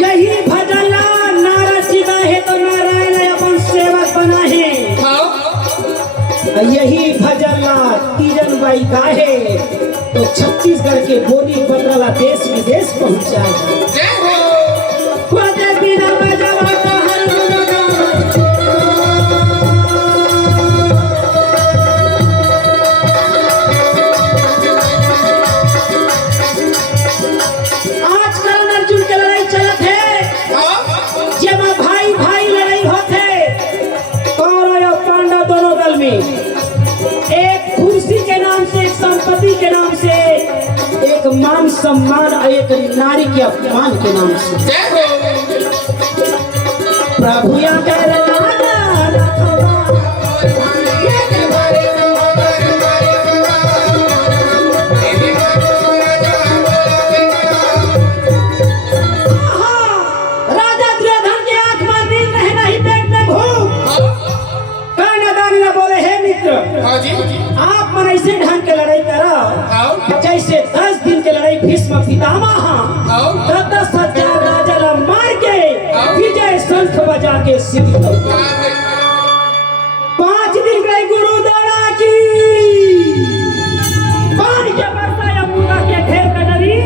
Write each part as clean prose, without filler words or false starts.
यही भजन नारद जी गाहे तो नारायण अपन सेवक बना है। यही भजन तीजन बाई गाहे तो छत्तीसगढ़ के बोली बदला देश विदेश पहुंचाए। एक कुर्सी के नाम से, एक संपत्ति के नाम से, एक मान सम्मान और एक नारी के अपमान के नाम से प्रभु यहाँ कह रहे आप मन ऐसे ढंग के लड़ाई करो जैसे 10 दिन के लड़ाई भीष्म पितामह 10,000 राजा ला मार के विजय शंख बजा के सिद्ध 5 दिन गए गुरु द्वारा की पानी के बरसा या मुंगा के ढेर कटरी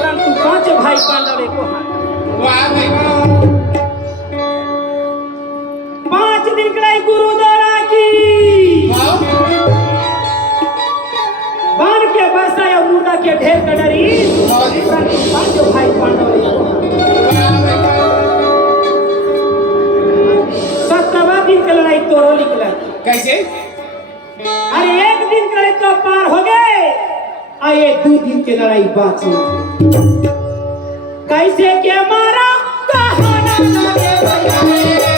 परंतु 5 भाई पांडव को 5 दिन गए गुरु के ढेर कटरी पांचों भाई पांडव 7वां दिन की लड़ाई तोरो निकला कैसे? अरे एक दिन की लड़ाई तो पार हो गए आए 2 दिन की लड़ाई बाकी कैसे के मारा कहाना लगे भैया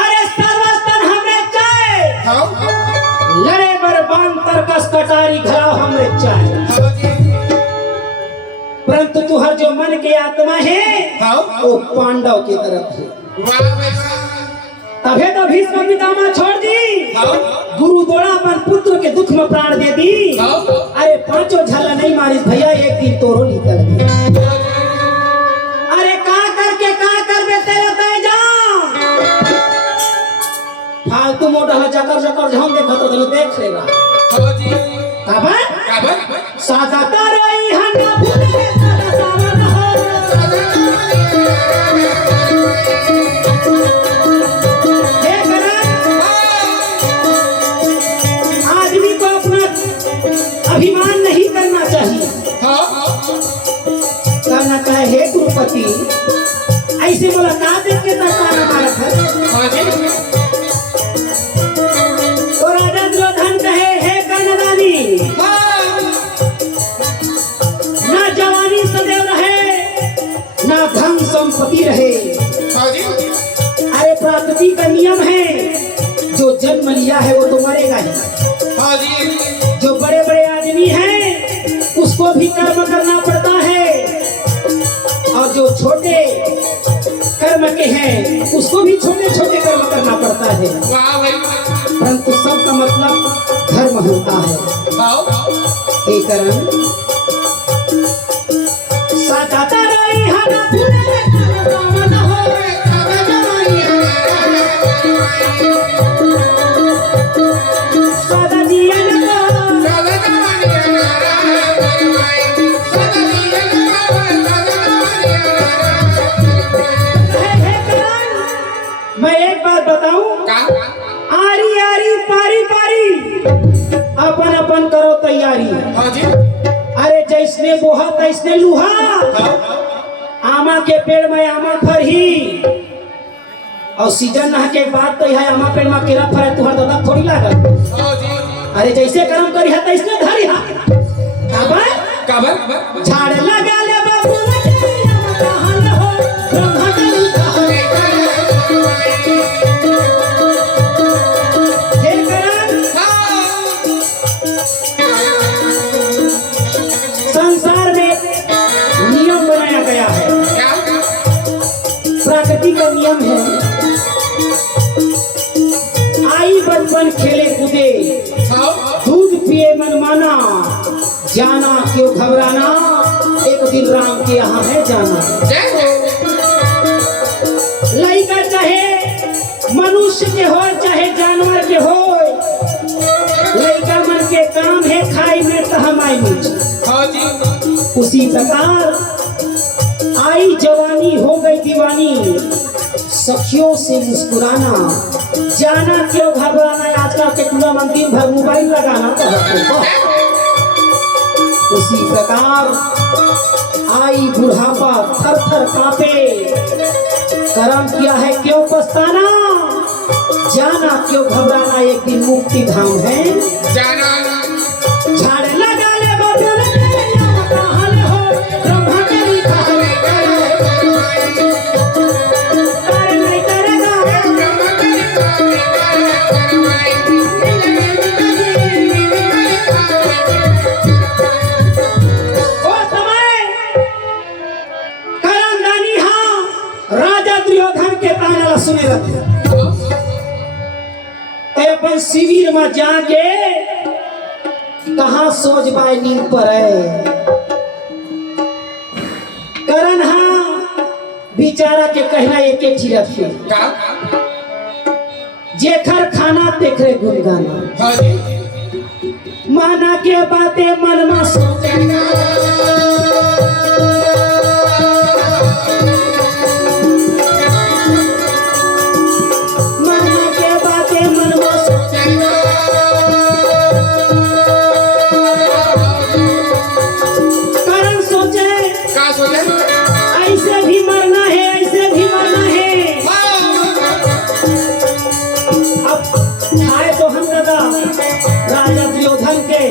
अरे सर्वस्तन हमरे चाहे लड़े बरबान तरकस कटारी घरा हमरे चाहे परंतु तुहर जो मन के आत्मा है वो पांडव की तरफ है। तबे तो भीष्म पितामह छोड़ दी गुरु द्रोण अपन पुत्र के दुख में प्राण दे दी। अरे 5 झाला नहीं मारिस भैया एक दिन तोरो निकल गई। अरे का करके का करबे तेरे फालतू मोटा जकर जकर हम देखत तो देख लेगा काबर सादा तरई हन्ना भूले सादा सावन हो आदमी को अपना अभिमान नहीं करना चाहिए करना चाहे हे गुरुपति ऐसे मुलाकात के ताना मारत है ना जवानी सदैव रहे ना धन संपत्ति रहे। अरे प्रकृति का नियम है जो जन्म लिया है वो तो मरेगा ही। जो बड़े बड़े आदमी हैं उसको भी कर्म करना पड़ता है और जो छोटे कर्म के हैं उसको भी छोटे छोटे कर्म करना पड़ता है परंतु सबका मतलब धर्म होता है। एक कर्म साता रही हना अपन अपन करो तैयारी। हाँ जी। अरे जैसने बोहा तैसने लूहा। आमा के पेड़ में आमा फरही और सीजन नह के बाद तो यह आमा पेड़ में केला फरे तुहर दादा थोड़ी लागत। हाँ जी। अरे जैसे कर्म करी है तैसने धरी है। काबर झाड़ लगा ले बाबू लगे आमा कहाँ ले हो ब्रह्मा कली कहाँ ले हे करम संसार में नियम बनाया गया है। प्रकृति का नियम है। आई बचपन खेले कूदे दूध पिए मनमाना जाना क्यों घबराना एक दिन राम के यहाँ है जाना। लड़का चाहे मनुष्य के हो चाहे जानवर के हो लड़का मन के काम है खाई में तहमाई नीचे। उसी प्रकार आई जवानी हो गई दीवानी सखियों से मुस्कुराना जाना क्यों घबराना। आजकल के पूरा मंदिर भर मोबाइल लगाना तो उसी प्रकार आई बुढ़ापा थर थर कांपे कर्म किया है क्यों पछताना जाना क्यों घबराना एक दिन मुक्ति धाम है जाना। झाड़ लगा ले बाबू लगे यहाँ कहाँ ले हो ब्रह्मा कली कहाँ ले करे नहीं करेगा ओ समय करमदानी हाँ राजा दुर्योधन के ताना सुने रहते अपन शिविर में जाके कहा सोच बाय नींद पर है करण हाँ बेचारा के कहना एक एक चीज रखे जेखर खाना तेखरे गुनगाना माना के बातें मन में सोचेगा ऐसे भी मरना है ऐसे भी मरना है। अब आए तो हम दादा राजा दुर्योधन के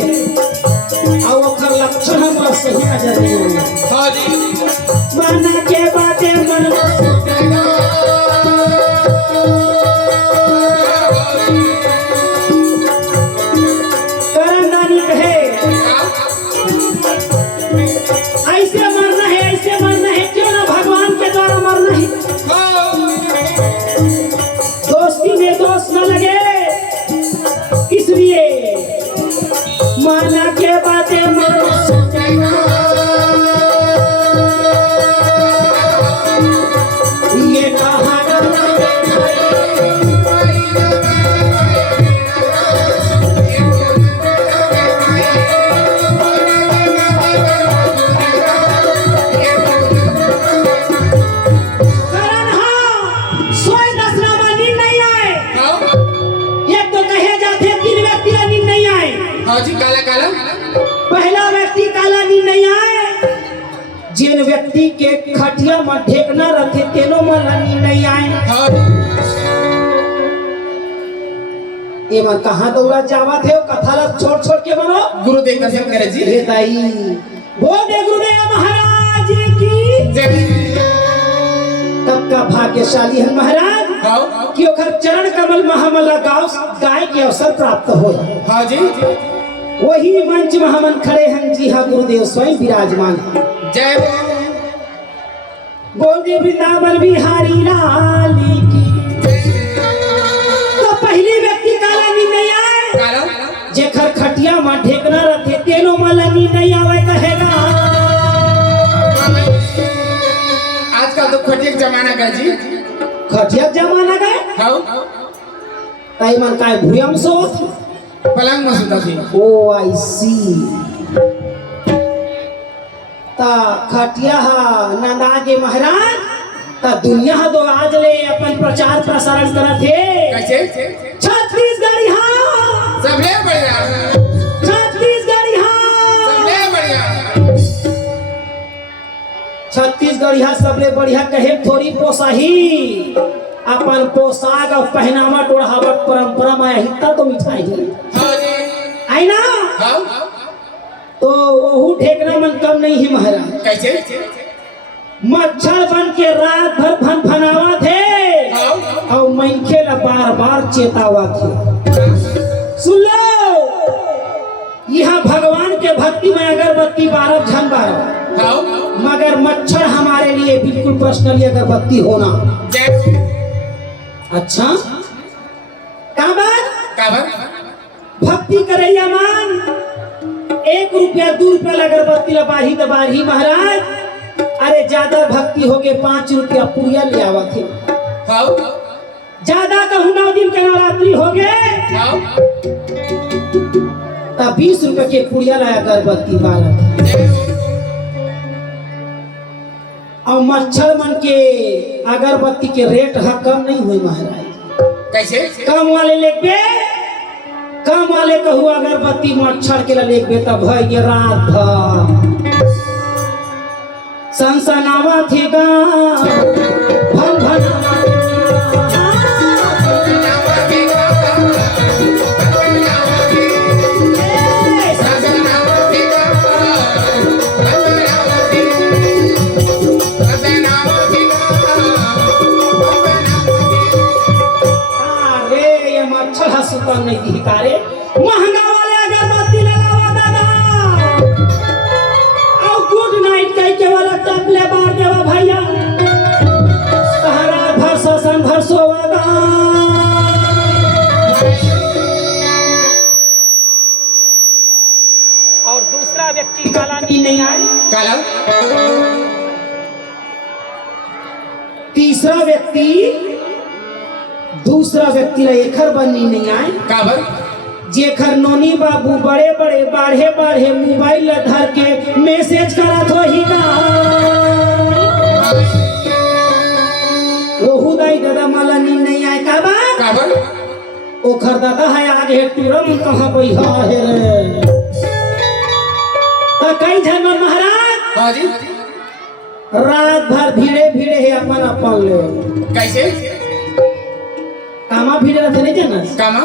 और ओकर लक्षण हमरा सही नजर नहीं आया। माना के बातें मन में सोचेगा करमदानी कहे ऐसे मरना है क्यों ना भगवान के द्वारा मरना है। दोस्ती में दोस्त न लगे इसलिए माना के बातें मन में सोचेगा ये कहा पहला व्यक्ति काला नींद नहीं आए जिन व्यक्ति के खटिया में ढेकना रखे तेनो में नींद नहीं आए। ये मन कहाँ दौड़ा जावा थे कथा ला छोड़ छोड़ के बनो गुरुदेव दर्शन करे जी। हे ताई बोल दे गुरुदेव महाराज की जय। तब का भाग्यशाली है महाराज कि ओकर चरण कमल महामला गाय के अवसर प्राप्त हो। हाँ जी वही मंच में हमन खड़े हैं जी हाँ गुरुदेव स्वयं विराजमान जय बोल दे वृंदावन बिहारी लाल की। तो पहली व्यक्ति काला नींद नहीं आए जेखर खटिया में ढेकना रखे तेनो माला नींद नहीं आवे कहेगा। आजकल तो खटिया जमाना का जी खटिया जमाना गए ताई मन काय भूयम सोच पलंग में सुता थी। ओ आई सी ता खटिया नंदा के महाराज ता दुनिया दो आज ले अपन प्रचार प्रसारण करत है कैसे छत्तीसगढ़ हाँ सबले बढ़िया छत्तीसगढ़िया सबले बढ़िया कहे थोड़ी पोसाही अपन पोशाक और पहनावा टोढ़ावट परंपरा में हिता तो मिठाई हाँ जी आई ना हाँ तो वहू ठेकना मन कम नहीं है महाराज। कैसे मच्छर बन के रात भर भन भनावा थे और मनखे ला बार बार चेतावा थे। सुन लो यहाँ भगवान के भक्ति में अगरबत्ती 12 झन 12 मगर मच्छर हमारे लिए बिल्कुल पर्सनली अगरबत्ती होना। अच्छा काबर भक्ति करैया मान 1 रुपया 2 रुपया अगरबत्ती ला बारही तो बारही महाराज। अरे ज्यादा भक्ति हो गए 5 रुपया पुड़िया ले आवा थे। ज्यादा कहूँ 9 दिन के नवरात्रि हो गए तब 20 रुपए के पुड़िया लाया अगरबत्ती 12 और मच्छर मन के अगरबत्ती के रेट कम नहीं हुई महाराज। कैसे कम वाले लेके कम वाले कहू अगरबत्ती मच्छर के लेके तब भई रात भर सनसनावा थे गा भन भनावा सुतम नहीं दी कारे महंगा वाले अगरबत्ती लगावा दादा और गुड नाइट कह के वाला टपले बार देवा भैया सहारा भर ससन भर सोवागा। और दूसरा व्यक्ति काला नहीं आए काला तीसरा व्यक्ति दूसरा व्यक्ति ला एखर बनी नहीं आए काबर जेखर नोनी बाबू बड़े बड़े बाढ़े बाढ़े मोबाइल ला धर के मैसेज करत होही का ओहू दाई दादा माला नींद नहीं आए काबर ओखर दादा है आगे तुरम कहां बैठा है रे तो कई जन महाराज हाँ जी रात भर भीड़े भीड़े है अपन ले कैसे कामा भीड़ रहते नहीं जाना कामा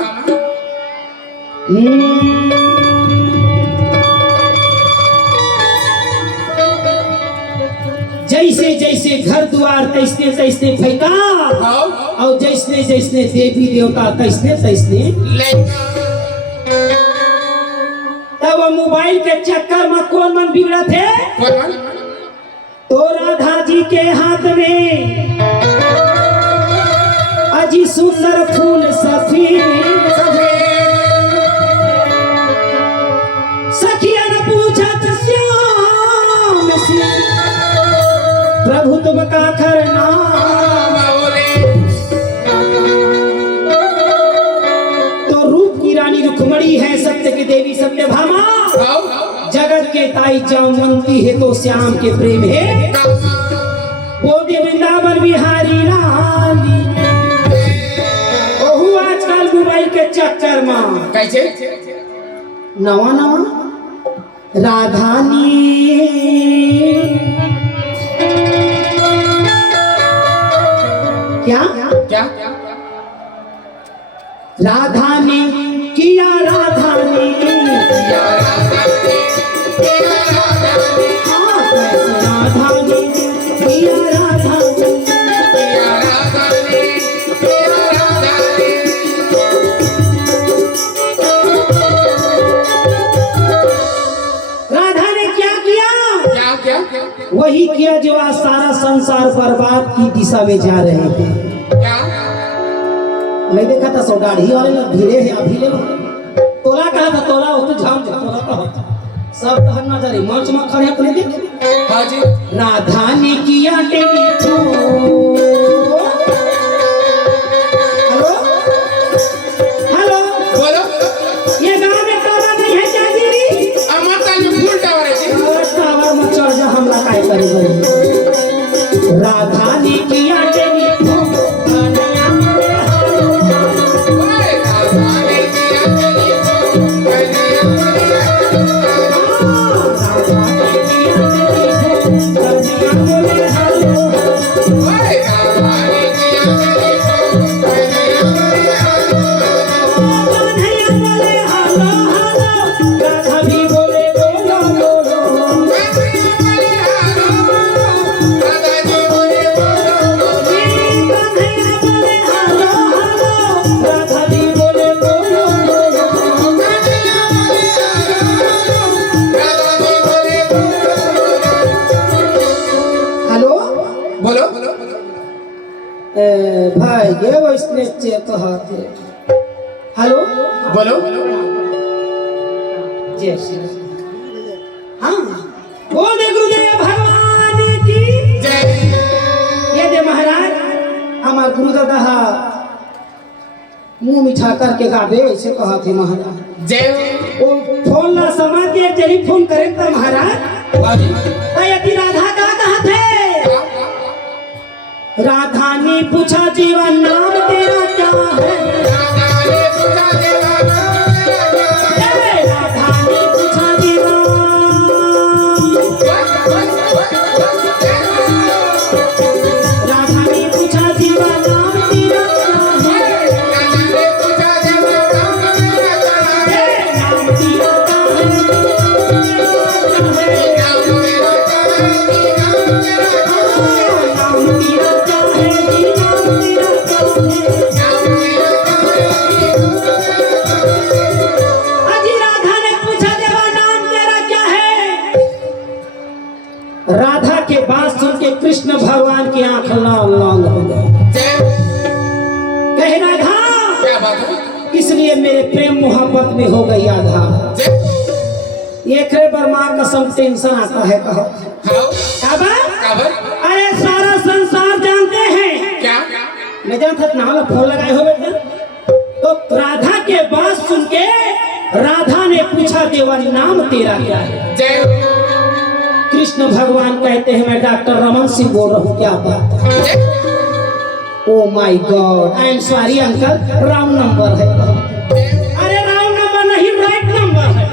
जैसे जैसे घर द्वार तैसने तैसने फेंका और जैसने जैसने देवी देवता तैसने तैसने तब मोबाइल के चक्कर में कौन मन बिगड़ा थे तो राधा जी के हाथ में अजी सुंदर फूल सफेद सखिया ने पूछा श्याम से प्रभु तुम का करना तो रूप की रानी रुक्मणी है सत्य की देवी सत्यभामा जगत के ताई जामवंती है तो श्याम के प्रेम है बोधि वृंदावन बिहारी रानी। ओहू आजकल मोबाइल के चक्कर में कैसे नवा राधानी क्या राधा ने किया राधा ने वही किया जो आज सारा संसार बर्बाद की दिशा में जा रहे थे। नहीं देखा था सो गाड़ी वाले लोग भीड़े है अभी ले तोला कहा था तोला हो तो झाम तोला का होता सब तो हर नजर मंच में खड़े अपने देख हाँ जी राधा ने किया टेली तो हेलो हेलो बोलो ये गांव में टावर नहीं है क्या जी अमरता में फुल टावर है जी टावर में चढ़ जा हमला काय करे राधा ने किया टेली तो Thank you. बोलो भाई ये वैष्णव चे कहते हेलो बोलो जय श्री हाँ बोले गुरुदेव भगवान की जय। ये दे महाराज हमार गुरुदादा मुंह मिठा करके गावे ऐसे कहा थे महाराज जय। वो फोन ला समाज के टेलीफोन करे तो महाराज यदि राधा का कहा थे राधा ने पूछा जीवन नाम तेरा क्या है राधा ने पूछा जीवन राधा के बात सुन के कृष्ण भगवान की आंख लाल लाल हो गई। कहे राधा क्या बात है? इसलिए मेरे प्रेम मोहब्बत में हो गई आधा। एक बर्मार कसम टेंशन आता है कहो अरे सारा संसार जानते हैं क्या मैं जानता ना फोन लगाए हो बेटा तो राधा के बात सुन के राधा ने पूछा देवा नाम तेरा क्या है कृष्ण भगवान कहते हैं मैं डॉक्टर रमन सिंह बोल रहा हूँ क्या बात है oh my God I am sorry uncle wrong number है अरे रॉन्ग नंबर नहीं राइट नंबर है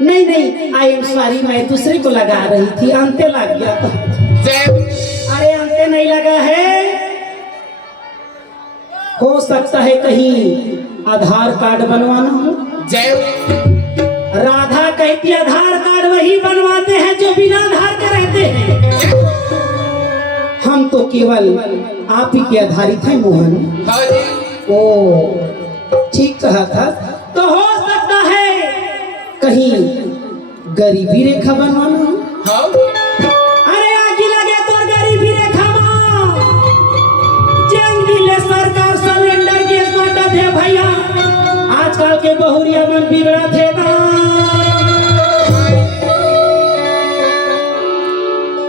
नहीं आई एम सॉरी मैं दूसरे को लगा रही थी अंते लग गया अरे अंते नहीं लगा है हो सकता है कहीं आधार कार्ड बनवाना हो राधा कहती आधार कार्ड वही बनवाते हैं जो बिना आधार के रहते हैं हम तो केवल आप ही के आधारित हैं मोहन ओ ठीक कहा था तो हो सकता है कहीं गरीबी रेखा बनवाना अरे आगे लगे तो गरीबी रेखा जंगली सरकार सिलेंडर गैस बांटा थे भैया आजकल के बहुरिया मन बिगड़ा थे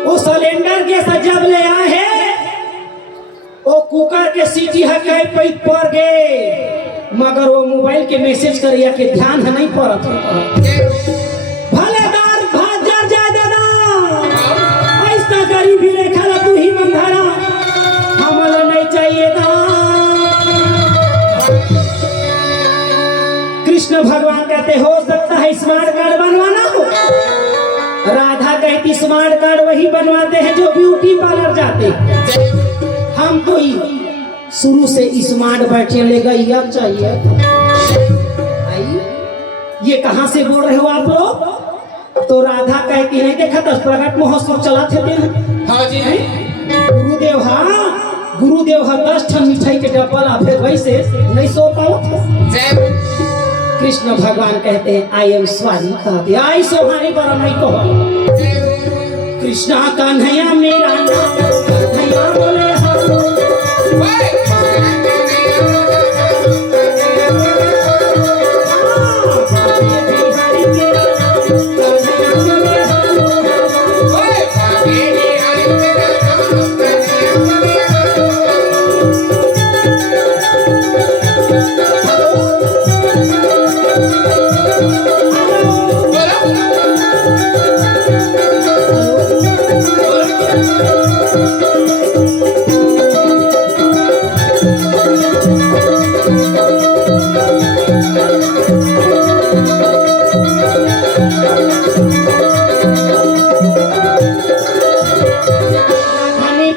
वो सिलेंडर गैस जब ले आए हैं वो कुकर के सीटी हकाई पैद पड़ गए मगर वो मोबाइल के मैसेज करिया के ध्यान है नहीं पड़त भले दार भात जर जाए दादा ऐसा गरीबी रेखा ला तू ही बंधारा हमारा नहीं चाहिए था कृष्ण भगवान कहते हो सकता है स्मार्ट कार्ड बनवाना हो राधा कहती स्मार्ट कार्ड वही बनवाते हैं जो ब्यूटी पार्लर जाते हम तो शुरू से स्मार्ट बैठे ले गई अब चाहिए ये कहां से बोल रहे हो आप लोग तो राधा कहती नहीं देखा 10 प्रकट महोत्सव चला थे गुरुदेव 10 ठन मिठाई के डब्बा ला फिर वैसे नहीं सो पाओ कृष्ण भगवान कहते हैं आई एम सॉरी कहते आई सोहानी पर नहीं कहो कृष्णा कन्हैया मेरा नाम कन्हैया बोले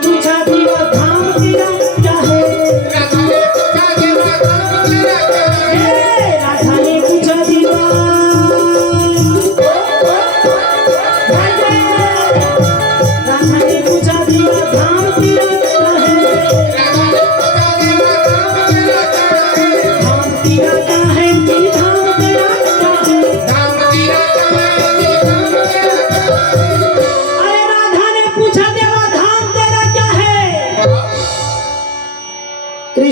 पूछा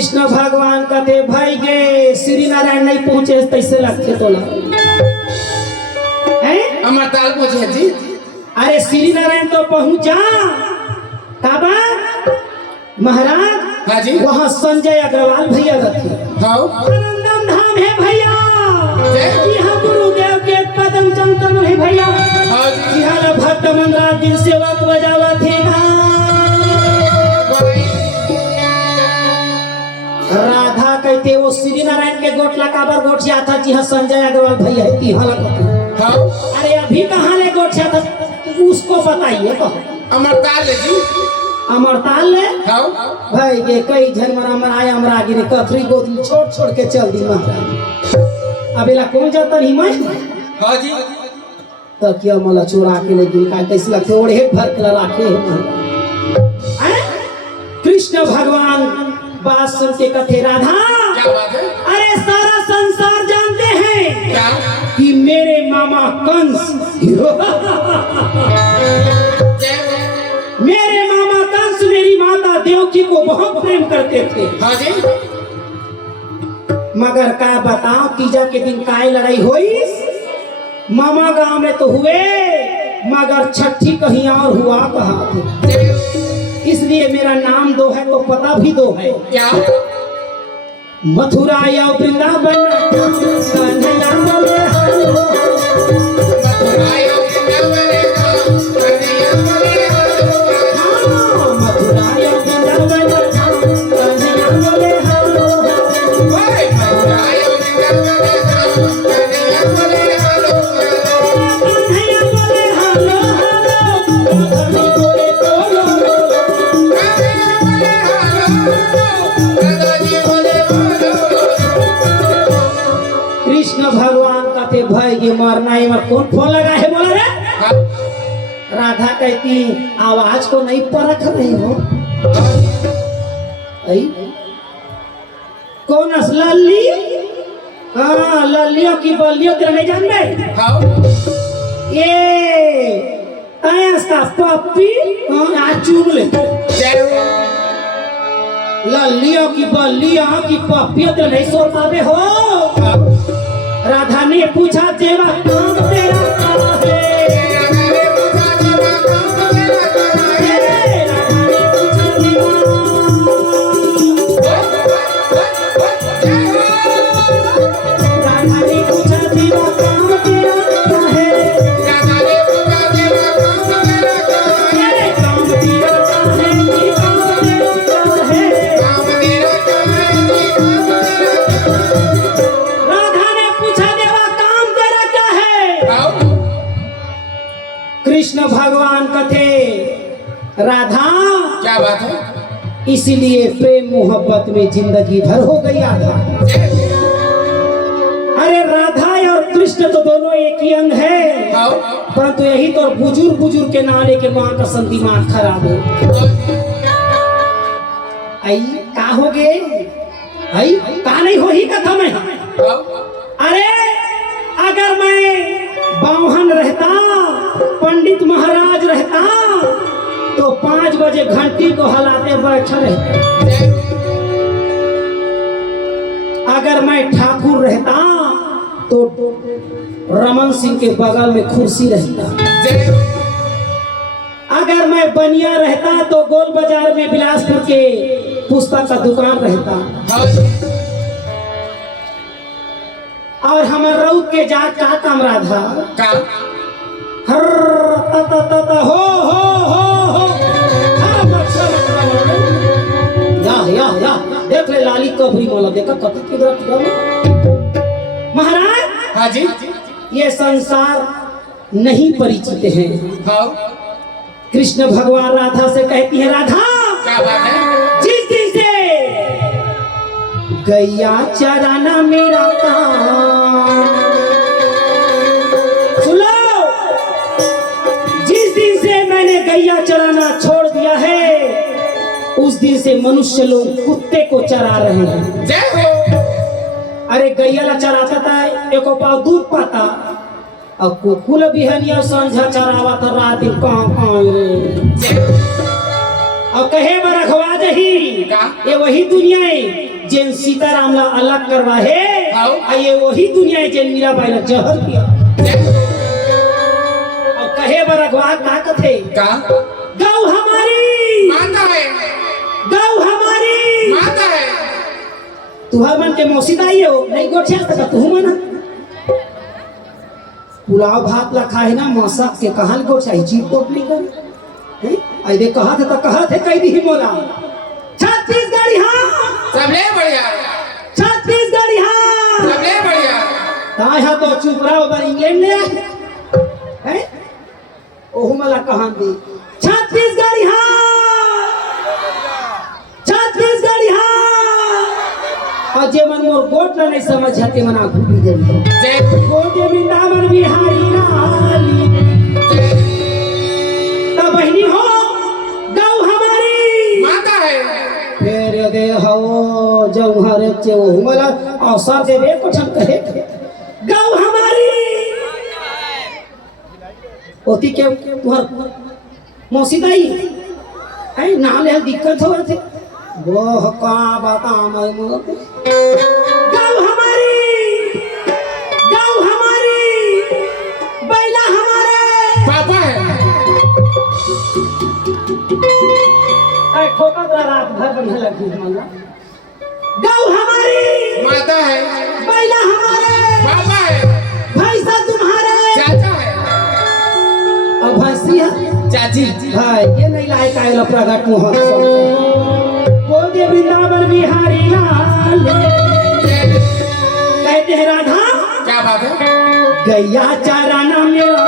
कृष्ण भगवान कहते भाई गे श्री नारायण नहीं पहुंचे तैसे लगते तोला अमर ताल पहुंचे जी। अरे श्री नारायण तो पहुंचा काबा महाराज। हाँ जी। वहाँ संजय अग्रवाल भैया रखे। हाँ। आनंदम धाम है भैया। जी हाँ गुरुदेव के पदम चमकम है भैया। हाँ जी। यहाँ भक्त मन रात दिन सेवा बजावा थे राधा कहते वो श्री नारायण के गोटला काबर गोठिया था जी हाँ संजय अग्रवाल भैया है की हालत। हाँ। अरे अभी कहाँ ले गोठिया था उसको बताइए तो। अमरताल जी। अमरताल ले। हाँ। भाई के कई जन मरा आया हमरा गिरे कथरी गोदी छोड़ के चल दी महाराज। अबेला कौन जाता नहीं मैं। हाँ जी। तो क्या मला चोरा के ले गिन का कैसे लगते ओढ़े भर के राखे हैं। कृष्ण भगवान बात सुन के कथे राधा क्या बात है। अरे सारा संसार जानते हैं क्या कि मेरे मामा कंस मेरे मामा कंस मेरी माता देवकी को बहुत प्रेम करते थे। हाँ जी। मगर क्या बताओ तीजा के दिन काय लड़ाई हुई मामा गांव में तो हुए मगर छठी कहीं और हुआ कहा। इसलिए मेरा नाम दो है तो पता भी दो है। क्या मथुरा या वृंदावन भगवान का थे भाई ये मरना है मर कौन फोन लगा है बोला रे। राधा कहती आवाज को नहीं परख रही हो। कौन लल्ली। हाँ लल्लियों की बल्लियों की नहीं जान रहे ये का पप्पी आज चूम ले लल्लियों की बल्लियों की पप्पियों तो नहीं सो पावे हो। राधा ने पूछा देवा काम तेरा क्या है। राधा ने पूछा देवा काम तेरा क्या है। राधा ने पूछा देवा काम तेरा क्या है। राधा ने पूछा देवा काम तेरा क्या है। काम तेरा क्या है जी काम तेरा क्या है। काम तेरा क्या है जी काम तेरा क्या है। कृष्ण भगवान कथे राधा क्या बात है। इसीलिए प्रेम मोहब्बत में जिंदगी भर हो गई आधा। अरे राधा और कृष्ण तो दोनों एक ही अंग है परंतु यही तो बुजुर्ग के नाले के मां का दिमाग खराब है। आई का हो गए आई का नहीं हो ही कथा में। अरे अगर मैं बावहन रहता पंडित महाराज रहता तो 5 बजे घंटी को हिलाते बैठा रहता। अगर मैं ठाकुर रहता तो रमन सिंह के बगल में कुर्सी रहता। अगर मैं बनिया रहता तो गोल बाजार में बिलासपुर के पुस्तक का दुकान रहता। और हमारे रउत के जात का कमरा था हर हो या देख ले लाली कबरी वाला देखा कत किधर महाराज। हाँ जी। ये संसार नहीं परिचित है। हाँ। कृष्ण भगवान राधा से कहती है राधा क्या बात है। जिस दिन से गैया चराना मेरा काम सुनो जिस दिन से मैंने गैया चराना छोड़ दिया है उस दिन से मनुष्य लोग कुत्ते को चरा रहे हैं। जय हो। अरे गैया ला चराता था एको पाव दूध पाता और कुकुल बिहनिया संझा चरावा था रात कहाँ और कहे में रखवा दे नहीं का? ये वही दुनिया है जिन सीताराम ला अलग करवा है आओ। और ये वही दुनिया है जिन मीराबाई ला जहर किया और कहे बर अगवा का कथे का गौ हमारी माता है गौ हमारी माता है तुहर मन के मौसीदाई हो नहीं गोठिया तक तू मना पुलाव भात ला खाए ना मौसा के कहां गोठिया जीव टोपली कर हैं आई दे कहा थे तो कहा थे कई दी मोला छत्तीसगढ़ी हां सबले बढ़िया छत्तीसगढ़ी हां सबले बढ़िया ताहा तो चुप रहो बर इंग्लैंड में हैं ओहु मला कहां दी छत्तीसगढ़ी हां छत्तीसगढ़ी हां और जे मन मोर गोट ना नहीं समझ आते मना घूमी गई जय गोटे वृंदावन बिहारी लाली तब बहनी हो गौ हमारी माता है फेर दे हो जौहर चे वो मला अवसर देवे कुछ हम कहे गौ हमारी ओती के तुहर मौसीदाई है ना ले दिक्कत हो थे वो का बता मैं मोर गौ हमारी बैला हमारे पापा है ऐ ठोका तो रात भर बढ़िया लगी मल्ला गौ हमारी माता है बैला हमारे पापा है भैंसा तुम्हारे चाचा है और भैंसी है चाची भाई ये नहीं लायक आएगा प्रगट महोत्सव बोल दे वृंदावन बिहारी लाल कहते हैं राधा क्या बात है गैया चाराना मेरा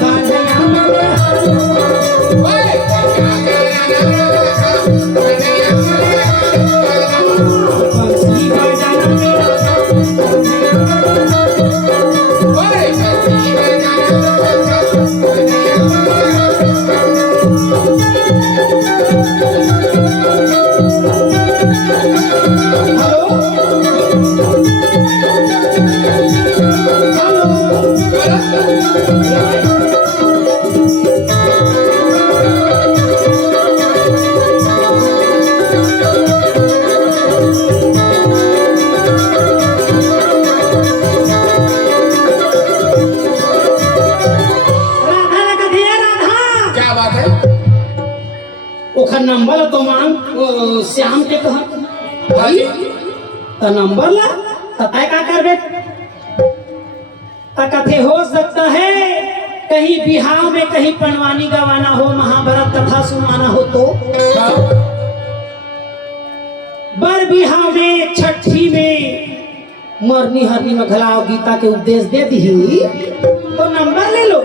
गाधया मेरा ओए बंसी बजाना मेरा ओखर नंबर तो मांग श्याम के कहा भाई तो नंबर ला तय का करबे कथे हो सकता है कहीं बिहार में कहीं पनवानी गवाना हो महाभारत कथा सुनाना हो तो बर बिहार में छठी में मरनी हरनी में घलाओ गीता के उपदेश दे दी तो नंबर ले लो